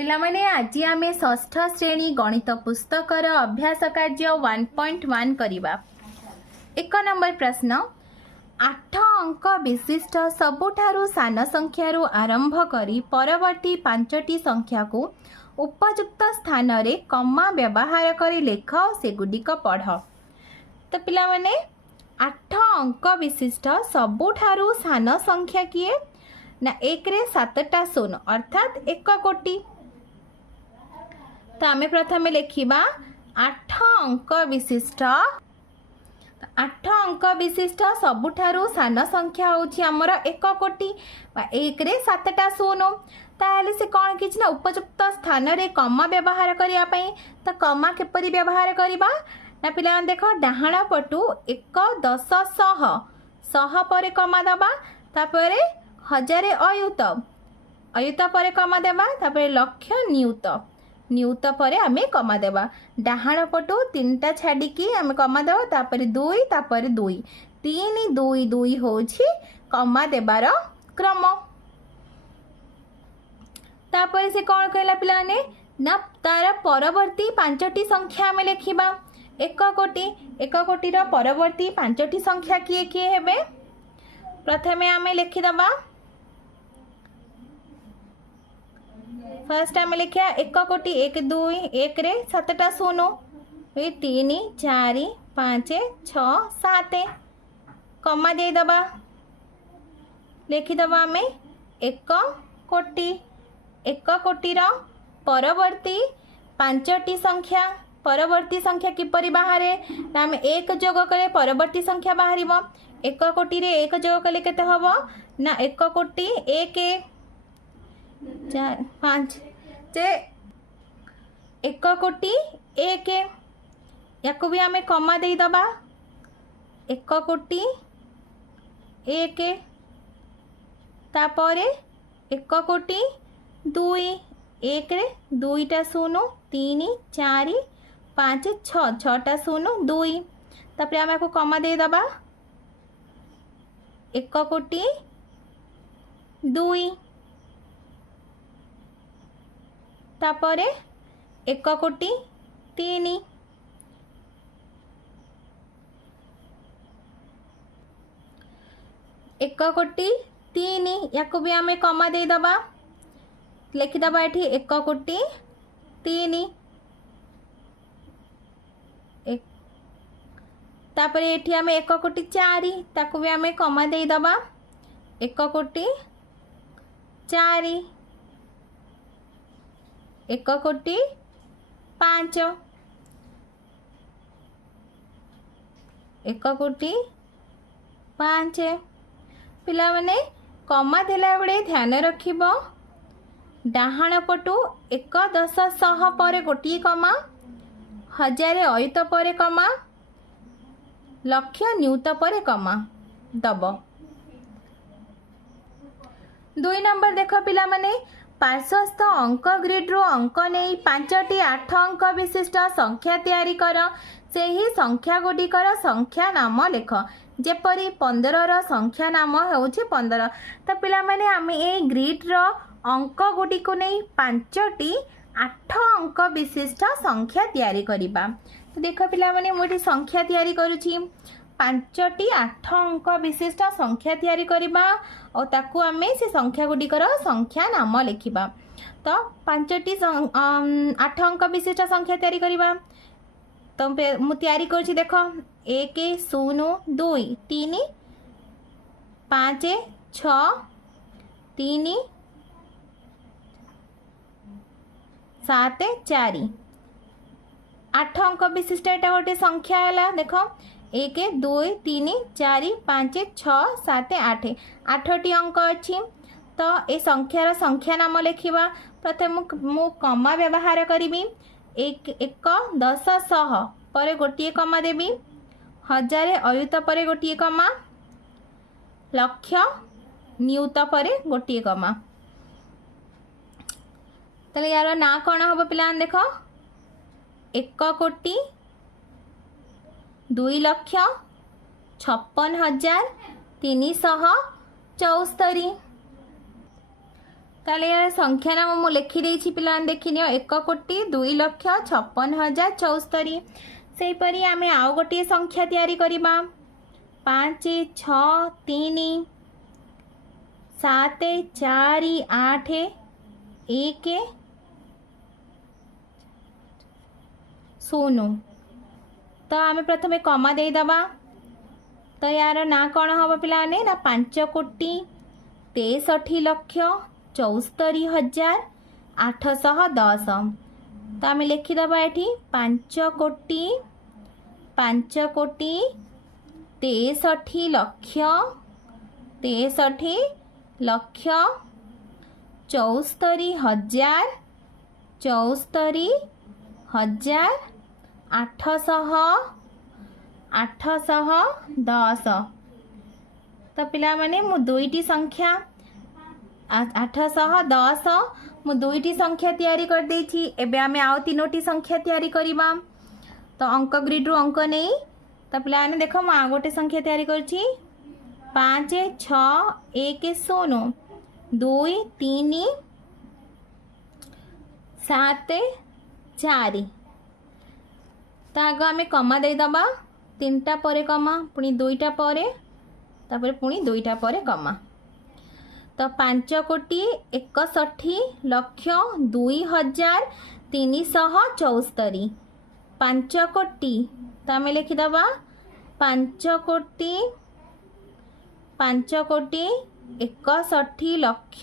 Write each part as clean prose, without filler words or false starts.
पिलामाने आज आम षष्ठ श्रेणी गणित पुस्तकर अभ्यास कार्य 1.1 करवा। एक नंबर प्रश्न 8 अंक विशिष्ट सबुठारु सान संख्यारु आरंभ करी परवर्ती 5टी संख्या को उपयुक्त स्थान रे कमा व्यवहार करी लेख सेगुडिक पढ़। तो पिलामाने 8 अंक विशिष्ट सबुठारु सान संख्या किए ना 1 रे 7टा शून्य अर्थात 1 कोटी। तो आम प्रथम लिखा 8 अंक विशिष्ट 8 अंक विशिष्ट सबुठारु सान संख्या होची हमर 1 कोटी 1 रे 7टा शून्य। ताहले से कौन कि उपयुक्त स्थान रे कमा व्यवहार करिया पई। तो कमा केपरि व्यवहार करिबा ना पिला देख डाहाण पटु 1 10 100 100 पर कमा दबा तापर 1000 अयुत अयुत पर कमा देबा तापर लक्ष नियुत नियुत पर आमे कमा देबा। डाहाण पटु 3टा छाड़ी की आमे कमा देबा तापर 2 तापर 2 3 2 2 होछि कमा देबार क्रम। तापर से कौन कहला पिलाने ना तार परवर्ती 5टी संख्या आमे लिखिबा। 1 कोटी रो परवर्ती 5टी संख्या किए किए हेबे प्रथमे आमे लिखि दबा। फर्स्ट आम लिखा 1 कोटी 1 2 1 रे 7टा शून्य 3 4 5 6 7 कमा दे दबा लिखिदबा आम 1 कोटी रो परवर्ती 5टी संख्या किपरि बाहरे आम 1 जोग कले परवर्ती संख्या बाहर 1 कोटी रे 1 जोग कले केते हबो ना 1 कोटी 1 4 5 जे 1 कोटी 1 या भी आम कमा दे दबा 1 कोटी 1 तापर 1 कोटी 2 1 रे 2टा शून्य 3 4 5 6 6टा शून्य 2 तापर आम को कमा दे दबा 1 कोटी 2 तापर 1 कोटी 3 1 कोटी 3 या भी आम कमा दे दबा लिखिदबा एठी 1 कोटी 3 तापर एठी आम 1 कोटी 4 ताकू भी आम कमा दे दबा 1 कोटी 4 1 कोटी 5 1 कोटी 5 पिला माने कमा देला बेले ध्यान रखिबो डाहाण पटु 1 10 100 पर गोटी कमा 1000 अयुत पर कमा लक्ष नियुत पर कमा दब। 2 नंबर देख पिला माने पार्श्वस्थ अंक ग्रिड रो अंक नहीं 5टी 8 अंक विशिष्ट संख्या तैयारी कर से ही संख्या गुडिकर संख्या नाम लेख जेपरी 15 रो संख्या नाम होछि 15। तो पिला माने आमे ए ग्रिड रो अंक गुडी को नहीं 5टी 8 अंक विशिष्ट संख्या तैयारी करिबा। तो देख पिला माने मोठी संख्या तैयारी करूछि 5टी 8 अंक विशिष्ट संख्या तैयारी करिबा और ताकू आमे से संख्या गुडिकर संख्या नाम लिखिबा। तो 5टी 8 अंक विशिष्ट संख्या तैयारी करिबा। तो मु तैयारी करछि देखो 1 0 2 3 5 6 3 7 4 8 अंक विशिष्ट एटा गोटे संख्या है देख 1 2 3 4 5 6 7 8 8टी अंक अच्छी। तो ये संख्यार संख्या नाम लिखा प्रथम मु कमा व्यवहार करी 1 10 100 पर गोटे कमा देवी 1000 अयुत पर गोटे कमा लक्ष नियुत पर गोटे कमा। तो यार ना कौन हम पिला देख 1 कोटी 2 लक्ष 56,374। ताले यार संख्या नाम मु लिखी देछि पिलान देखिनियो 1,02,56,074 सेहीपरि आमे आउ गोटे संख्या तैयारी करिबा 5 6 3 7 4 8 1 0 तो आमे प्रथमे कमा दे दबा तो यार ना कौन हम पिलाने ना 5,63,74,810 तो आम लिखिदबा ये 5,63,74,810 तो पिला माने मु दुईटी संख्या 810 मु दुईटी संख्या तैयारी कर देछि। एबे आमे आउ तीनोटी संख्या तैयारी करिबा तो अंक ग्रिड रु अंक नहीं तो पिला माने देखो मु आ गोटे संख्या तैयारी करछि 5 6 1 0 2 3 7 4 तो आग आम कमा दे दबा 3टा परे कमा पुणी 2टा परे तापर पुणी 2टा परे कमा तो 5,61,02,374 5 कोटी तो आम लिखिदबा 5 कोटी 61 लक्ष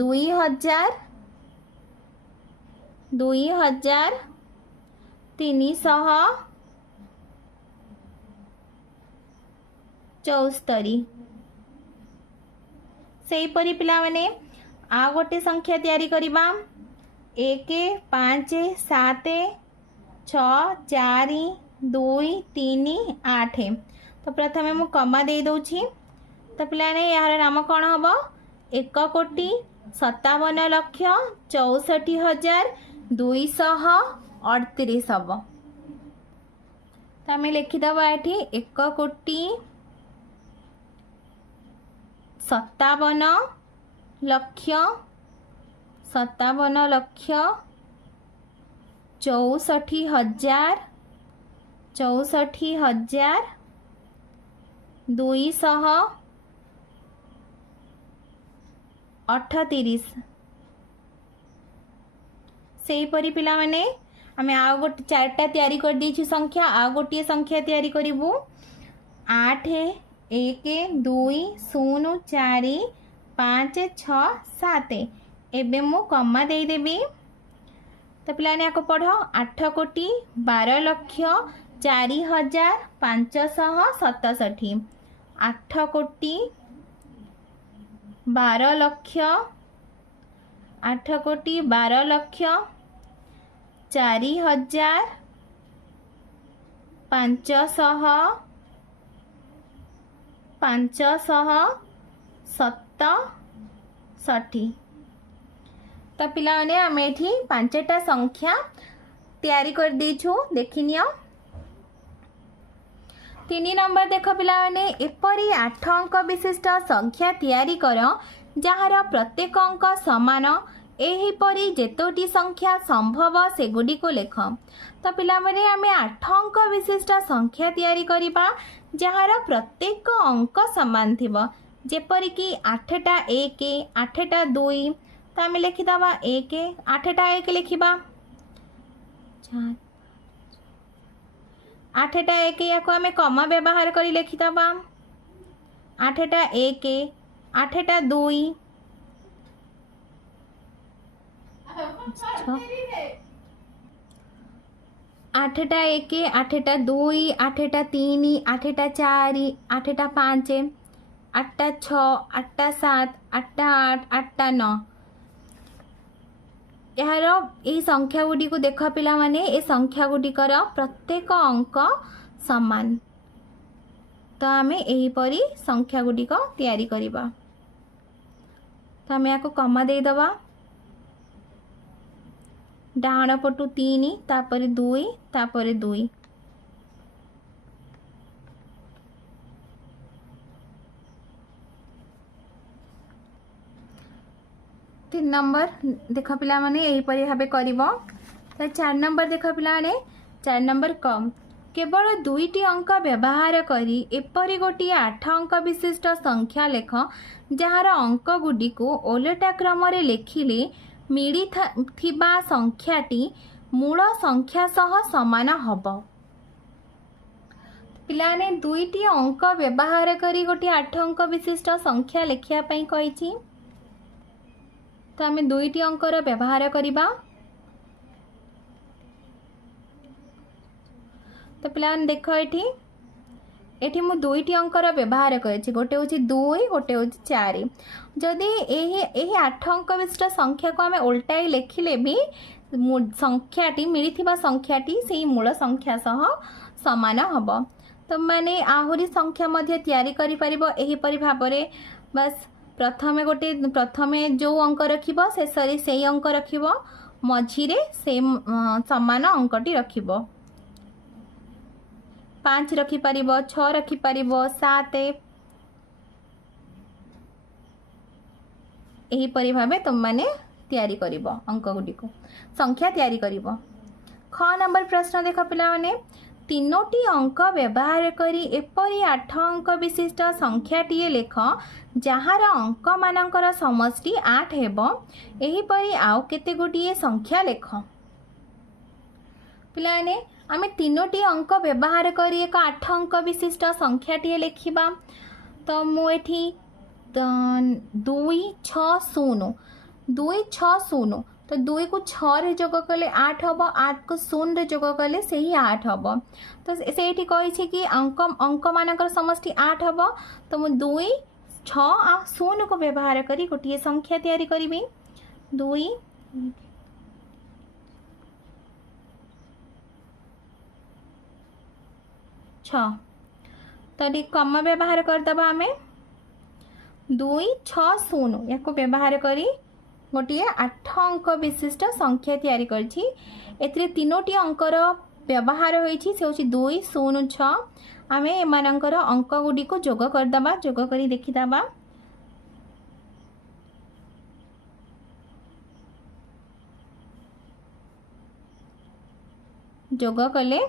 2,374 से परी पिला माने आ गोटे संख्या तैयारी करिबा 1 5 7 6 4 2 3 8 तो प्रथमे मु कमा दे दउछि तो पिला ने यार नाम कौन हम 1,64,64,238 हम तो आम लिखिदबा ये 1,64,64,238 से परी पिला माने आमे आ गोटे 4टा तैयारी कर देछि संख्या आ गोटे संख्या तैयारी करिवु 8 1 2 0 4 5 6 7 एबे मु कमा दे देबी तो पिलाने आको पढ़ो 8,12,04,567 8,12,04,567 तो पिलाने आम ये 5टा संख्या तैयारी कर देछु देखिनियो 3 नंबर देख पिलाने एपरी 8 अंक विशिष्ट संख्या तैयारी कर जार प्रत्येक अंक समान एहीपरी जेतोटी संख्या संभव सेगुडी को लेख तो पिला माने आम 8 अंक विशिष्ट संख्या तैयारी करिबा जार प्रत्येक अंक समान थिबो जेपरिक 8टा 1 8टा 2 तो आम लिखिदबा 1 8टा 1 लिखिबा 8टा 1 या को आम कमा व्यवहार करी लिखिदबा 8टा 1 8टा 2 8टा 1 8टा 2 8टा 3 8टा 4 8टा 5 8टा 6 8टा 7 8टा 8 8टा 9 यार ये संख्या गुडी को देख पिला माने ए संख्या गुडिकर प्रत्येक अंक समान तो आम यहीपरी संख्या गुडिक तैयारी करिबा तो आम या कमा दे दबा डाहाण पटु 3 तापर 2 तापर 2 तीन नंबर देख पिला माने यही परि भाबे करिवो। तो 4 नंबर देख पिला माने 4 नंबर कम केवल दुईटी अंक व्यवहार करी एपरि गोटे 8 अंक विशिष्ट संख्या लेख जार अंक गुडी को ओलटा क्रम रे लेखिले मिली थिबा संख्याटी मूल संख्या सह समान हब। पिलाने दुईटी अंक व्यवहार करी गोटे 8 अंक विशिष्ट संख्या लेखिया पई कहिछि। तो आम दुईटी अंकर व्यवहार करिबा। तो पिलाने देख एठी मु दुईटी अंकर व्यवहार करिछि। गोटे होछि 2 गोटे होछि 4। जदि एही 8 अंक विशिष्ट संख्या को आम उल्टाई लेखिले भी संख्याटी मिलिथिबा संख्याटी सेही मूल संख्या सह समान हब। तो माने आहुरी संख्या मध्य तैयारी करि परिबो एही परि भाबरे। बस प्रथमे जो अंक रखिबो शेषरे सेही अंक रखिबो मझिरे से समान अंकटी रखिबो। 5 रखि परिबो 6 रखि परिबो 7 एही परि भाबे तुम माने तैयारी करिबो अंक गुडी को संख्या तैयारी करिबो। ख नंबर प्रश्न देख पिला माने तीनोटी अंक व्यवहार करी एपरि 8 अंक विशिष्ट संख्याटीए लेख जहार अंक मानकर समष्टि 8 हेबो एही परि आउ केते गुडीए संख्या लेख। पिलाने आमे तीनोटी अंक व्यवहार करी एक 8 अंक विशिष्ट संख्याटीए लेखिबा। तो मु एठी 2 6 0 2 6 0 तो 2 को 6 रे जोग कले 8 हबो 8 को 0 रे जोग कले सेही 8 हबो। तो सेठी कहि छी कि अंक मानकर समष्टि 8 हबो। तो मु 2 6 आ 0 को व्यवहार करी गोटे संख्या तैयारी करिबी। 2 6 तो कम व्यवहार कर दबा हमें 2 6 0 या को व्यवहार करी गोटे 8 अंक विशिष्ट संख्या तैयारी करछि। एथिरे तीनोटी अंकर व्यवहार होइछि से होछि 2 0 6। आमे एमानकर अंक गुडी को जोग कर दबा। जोग करी देखि दबा। जोग कले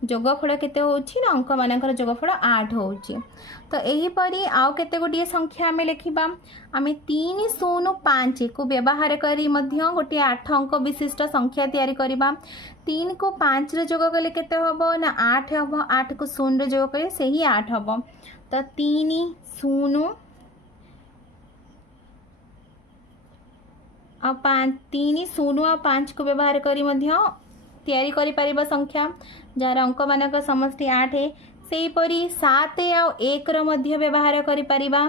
जोगफल केते होछि ना अंक मानकर जोगफल 8 होछि। तो एही परी आउ केते गोटे संख्या आमे लेखिबा। आमे 3 0 5 को व्यवहार करी मध्य गोटे 8 अंक विशिष्ट संख्या तैयारी करिबा। 3 को 5 रे जोग कले केते हबो ना 8 हबो। 8 को 0 रे जोग कले सेही 8 हबो। तो 3 0 आ 5 3 0 आ 5 को व्यवहार करी मध्य तैयारी करि परिबा संख्या जार अंक मानक समष्टि 8 है। सेही परी 7 आ 1 रो मध्य व्यवहार करि परिबा।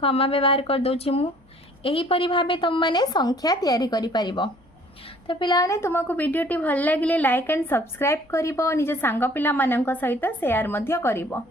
कमा व्यवहार कर दोछि मु एही परी भाबे तुम माने संख्या तैयारी करि परिबो। तो पिलाने तुमको वीडियोटी भल लागिले लाइक एंड सब्सक्राइब करिवो। निज सांग पिला मानक सहित शेयर मध्य करिवो।